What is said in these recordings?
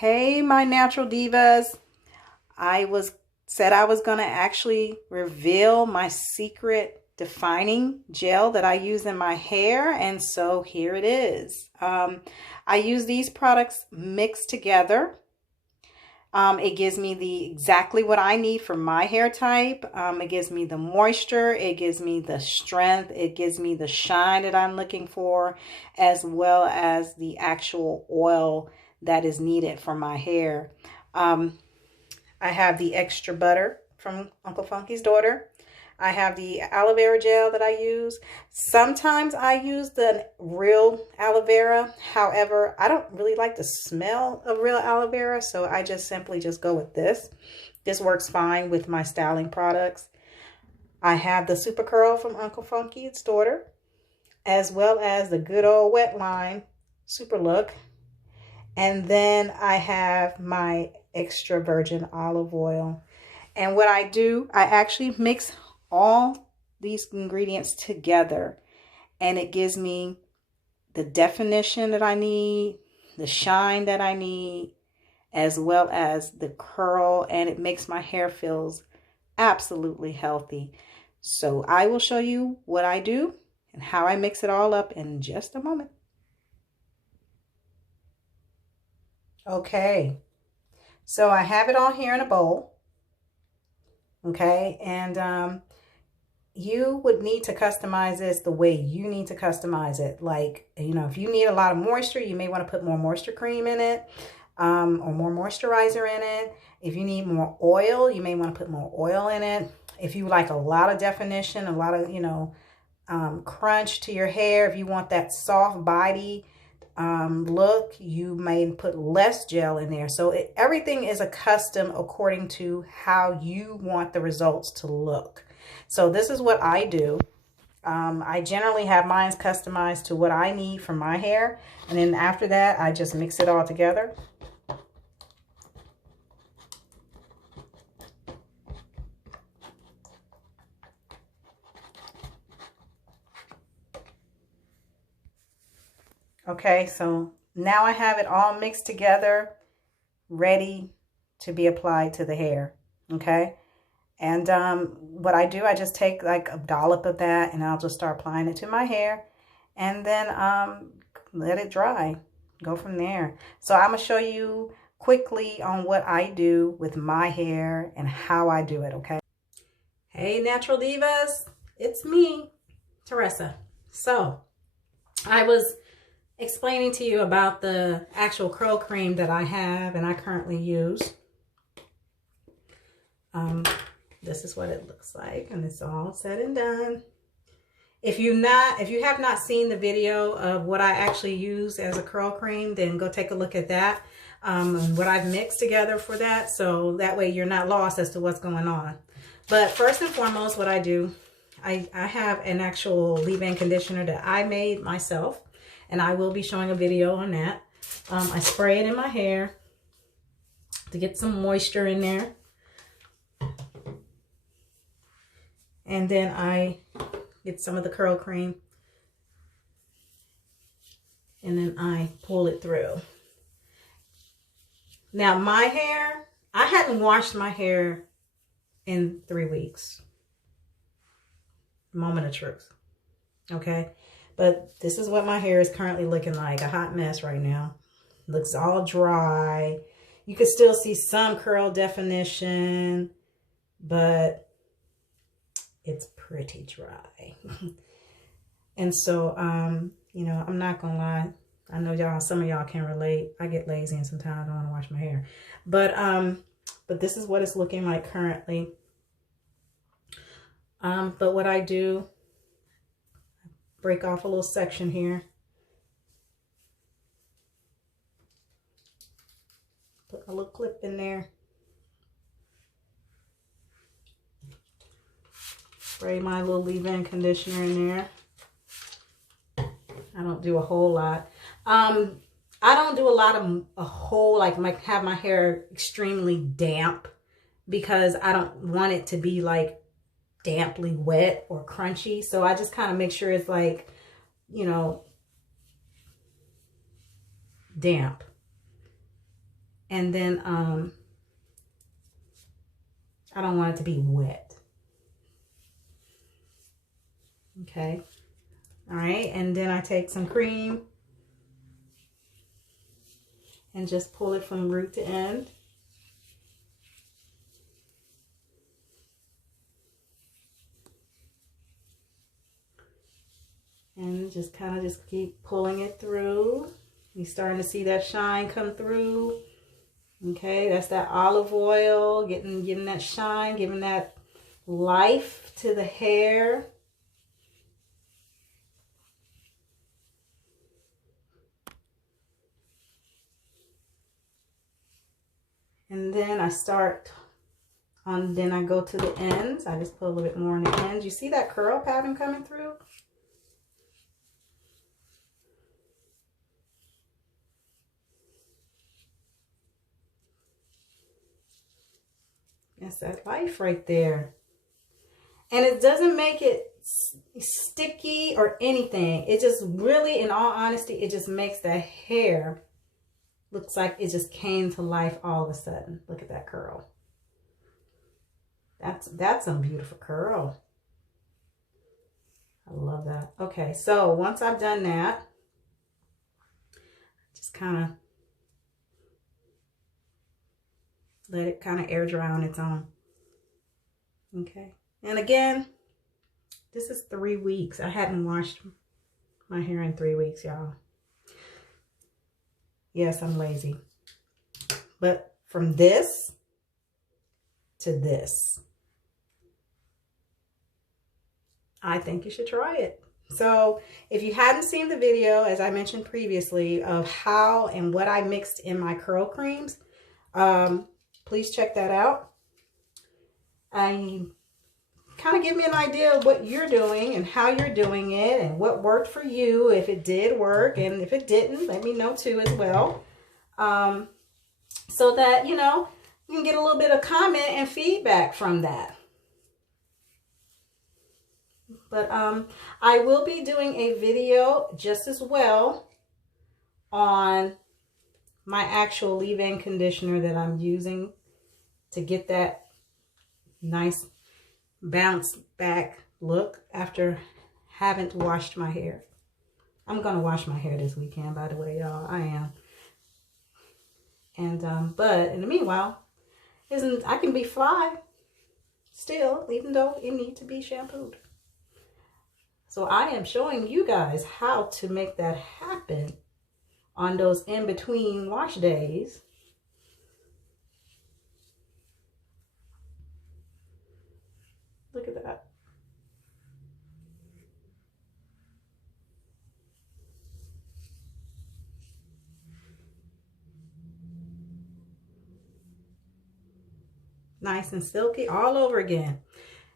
Hey, my natural divas. I was said I was going to actually reveal my secret defining gel that I use in my hair, and so here it is. I use these products mixed together. It gives me the exactly what I need for my hair type. It gives me the moisture, it gives me the strength, it gives me the shine that I'm looking for, as well as the actual oil that is needed for my hair. I have the extra butter from Uncle Funky's daughter. I have the aloe vera gel that I use. Sometimes I use the real aloe vera. However, I don't really like the smell of real aloe vera, so I just simply just go with this. This works fine with my styling products. I have the Super Curl from Uncle Funky's daughter, as well as the good old Wet Line Super Look. And then I have my extra virgin olive oil. And what I do, I actually mix all these ingredients together, and it gives me the definition that I need, the shine that I need, as well as the curl, and it makes my hair feels absolutely healthy. So I will show you what I do and how I mix it all up in just a moment. Okay, so I have it all here in a bowl. Okay, and you would need to customize this the way you need to customize it. Like, you know, if you need a lot of moisture, you may want to put more moisture cream in it, or more moisturizer in it. If you need more oil, you may want to put more oil in it. If you like a lot of definition, a lot of, crunch to your hair, if you want that soft body look, you may put less gel in there. So everything is a custom according to how you want the results to look. So this is what I do. I generally have mine customized to what I need for my hair, and then after that I just mix it all together. Okay, so now I have it all mixed together, ready to be applied to the hair. Okay, and what I do, I just take like a dollop of that, and I'll just start applying it to my hair, and then let it dry. Go from there. So I'm gonna show you quickly on what I do with my hair and how I do it. Okay. Hey, natural divas, it's me, Teresa. So I was explaining to you about the actual curl cream that I have and I currently use. This is what it looks like, and it's all said and done. If you have not seen the video of what I actually use as a curl cream, then go take a look at that, and what I've mixed together for that, so that way you're not lost as to what's going on. But first and foremost, what I do, I have an actual leave-in conditioner that I made myself, and I will be showing a video on that. I spray it in my hair to get some moisture in there. And then I get some of the curl cream, and then I pull it through. Now my hair, I hadn't washed my hair in 3 weeks. Moment of truth. Okay. But this is what my hair is currently looking like. A hot mess right now. Looks all dry. You can still see some curl definition, but it's pretty dry. And so, I'm not gonna lie. I know some of y'all can relate. I get lazy and sometimes I don't want to wash my hair. But this is what it's looking like currently. But what I do, break off a little section here. Put a little clip in there. Spray my little leave-in conditioner in there. I don't do a whole lot. I don't do like have my hair extremely damp, because I don't want it to be like damply wet or crunchy. So I just kind of make sure it's like, damp. And then I don't want it to be wet. Okay. All right. And then I take some cream and just pull it from root to end. And just kind of just keep pulling it through. You're starting to see that shine come through. Okay, that's that olive oil, getting that shine, giving that life to the hair. And then I start on, then I go to the ends. I just put a little bit more on the ends. You see that curl pattern coming through? That's that life right there. And it doesn't make it sticky or anything. It just really, in all honesty, it just makes the hair looks like it just came to life all of a sudden. Look at that curl. That's a beautiful curl. I love that. Okay, so once I've done that, just kind of let it kind of air dry on its own. Okay. And again, this is 3 weeks. I hadn't washed my hair in 3 weeks, y'all. Yes, I'm lazy. But from this to this, I think you should try it. So if you hadn't seen the video, as I mentioned previously, of how and what I mixed in my curl creams, please check that out. And kind of give me an idea of what you're doing and how you're doing it and what worked for you, if it did work, and if it didn't, let me know too as well. So that, you know, you can get a little bit of comment and feedback from that. But I will be doing a video just as well on my actual leave-in conditioner that I'm using to get that nice bounce back look after haven't washed my hair. I'm gonna wash my hair this weekend, by the way, y'all. I am. And but in the meanwhile, I can be fly still, even though it needs to be shampooed. So I am showing you guys how to make that happen on those in-between wash days. Look at that. Nice and silky all over again.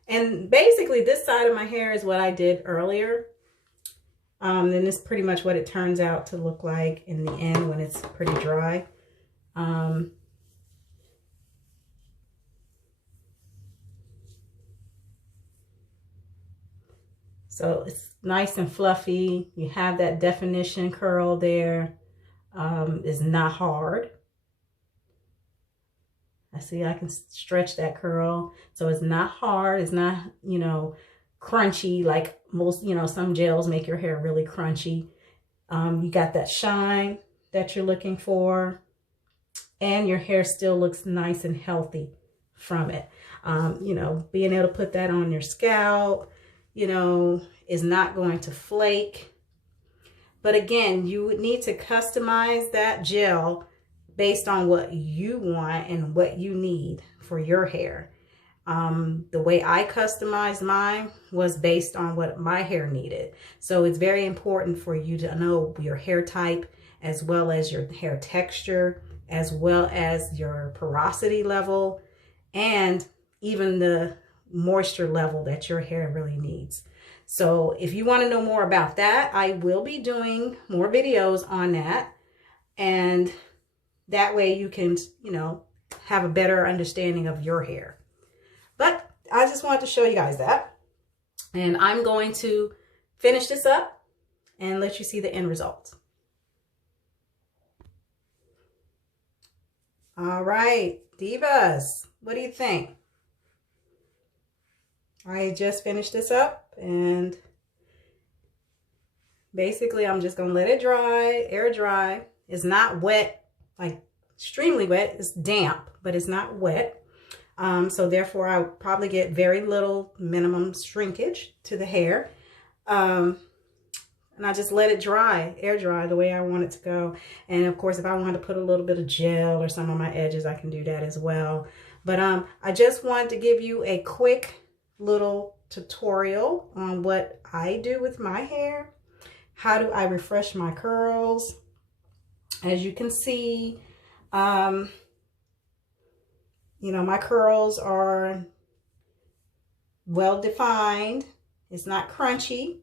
And basically this side of my hair is what I did earlier. And this is pretty much what it turns out to look like in the end when it's pretty dry. So it's nice and fluffy. You have that definition curl there. It's not hard. I see I can stretch that curl. So it's not hard. It's not, you know, crunchy like most, you know, some gels make your hair really crunchy. You got that shine that you're looking for. And your hair still looks nice and healthy from it. You know, being able to put that on your scalp, you know, is not going to flake. But again, you would need to customize that gel based on what you want and what you need for your hair. The way I customized mine was based on what my hair needed. So it's very important for you to know your hair type, as well as your hair texture, as well as your porosity level, and even the moisture level that your hair really needs. So if you want to know more about that, I will be doing more videos on that. And that way you can, you know, have a better understanding of your hair. But I just wanted to show you guys that. And I'm going to finish this up and let you see the end result. All right, divas, what do you think? I just finished this up, and basically I'm just gonna let it dry, air dry. It's not wet, like extremely wet. It's damp, but it's not wet. So therefore I probably get very little minimum shrinkage to the hair. And I just let it dry, air dry, the way I want it to go. And of course, if I want to put a little bit of gel or some on my edges, I can do that as well. But I just wanted to give you a quick little tutorial on what I do with my hair. How do I refresh my curls? As you can see, you know, my curls are well defined. It's not crunchy.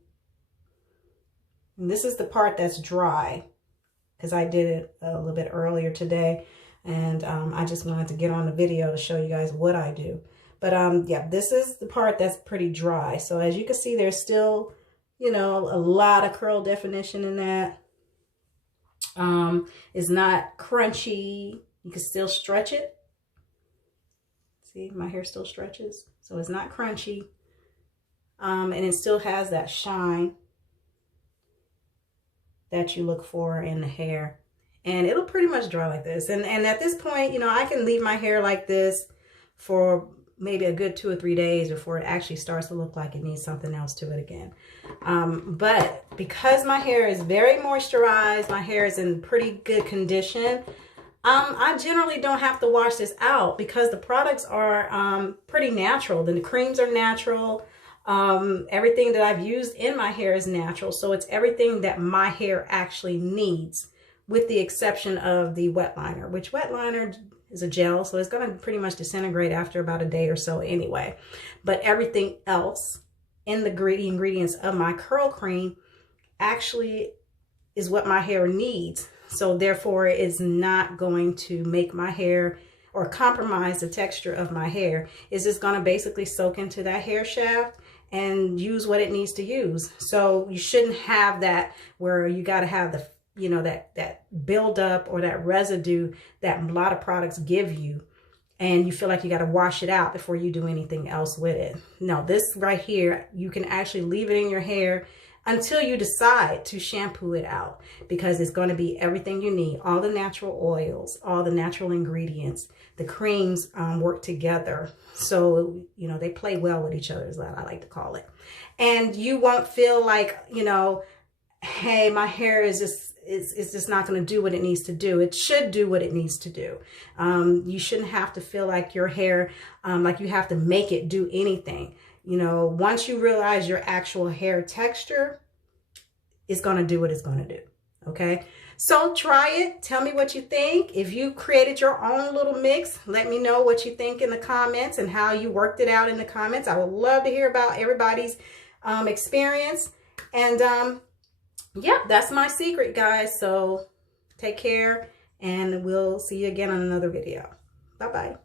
And this is the part that's dry, because I did it a little bit earlier today, and I just wanted to get on the video to show you guys what I do. But yeah, this is the part that's pretty dry. So as you can see, there's still, you know, a lot of curl definition in that. It's not crunchy. You can still stretch it. See, my hair still stretches. So it's not crunchy. And it still has that shine that you look for in the hair. And it'll pretty much dry like this. And at this point, you know, I can leave my hair like this for maybe a good 2 or 3 days before it actually starts to look like it needs something else to it again. But because my hair is very moisturized, my hair is in pretty good condition, I generally don't have to wash this out because the products are pretty natural. The creams are natural. Everything that I've used in my hair is natural. So it's everything that my hair actually needs, with the exception of the wet liner, which wet liner is a gel, so it's going to pretty much disintegrate after about a day or so anyway. But everything else in the ingredients of my curl cream actually is what my hair needs. So therefore, it's not going to make my hair or compromise the texture of my hair. It's just going to basically soak into that hair shaft and use what it needs to use. So you shouldn't have that where you got to have the, you know, that buildup or that residue that a lot of products give you, and you feel like you got to wash it out before you do anything else with it. No, this right here, you can actually leave it in your hair until you decide to shampoo it out, because it's going to be everything you need. All the natural oils, all the natural ingredients, the creams work together. So, you know, they play well with each other, is what I like to call it. And you won't feel like, you know, hey, my hair is just, it's just not going to do what it needs to do. It should do what it needs to do. You shouldn't have to feel like your hair, like you have to make it do anything. You know, once you realize your actual hair texture, it's going to do what it's going to do. Okay. So try it. Tell me what you think. If you created your own little mix, let me know what you think in the comments and how you worked it out in the comments. I would love to hear about everybody's experience. And yeah, that's my secret, guys. So take care, and we'll see you again on another video. Bye-bye.